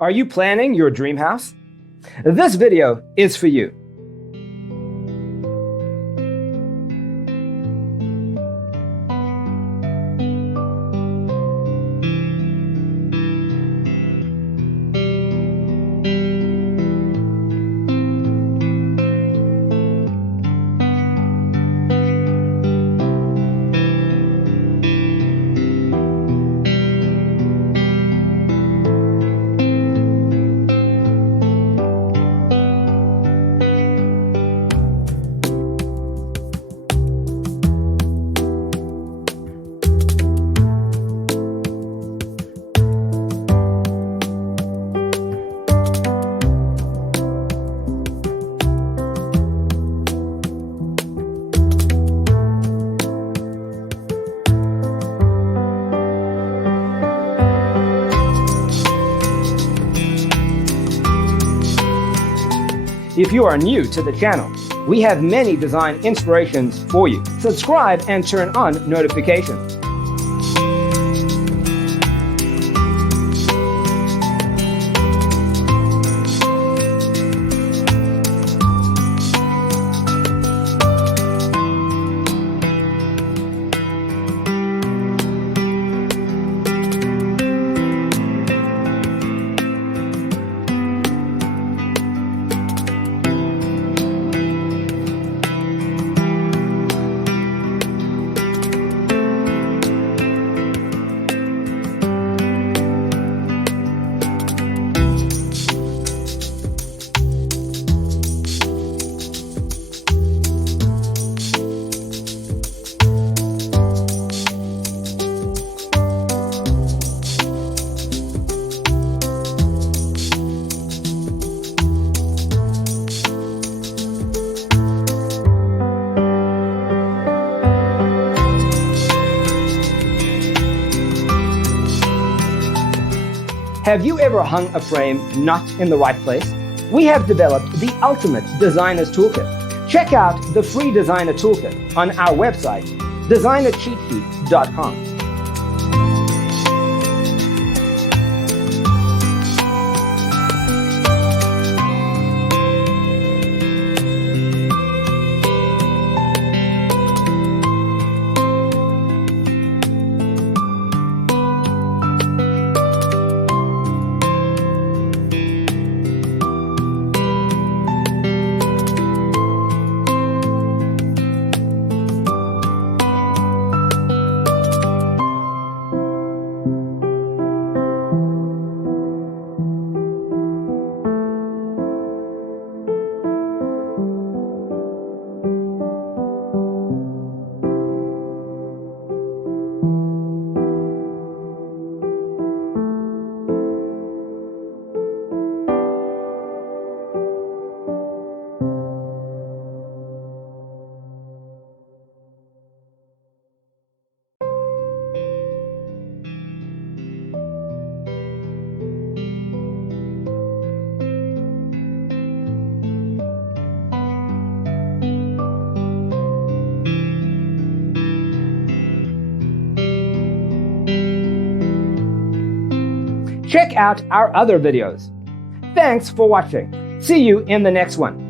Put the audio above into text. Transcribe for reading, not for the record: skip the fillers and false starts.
Are you planning your dream house? This video is for you. If you are new to the channel, we have many design inspirations for you. Subscribe and turn on notifications. Have you ever hung a frame not in the right place? We have developed the ultimate designer's toolkit. Check out the free designer toolkit on our website, designercheatsheet.com. Check out our other videos. Thanks for watching. See you in the next one.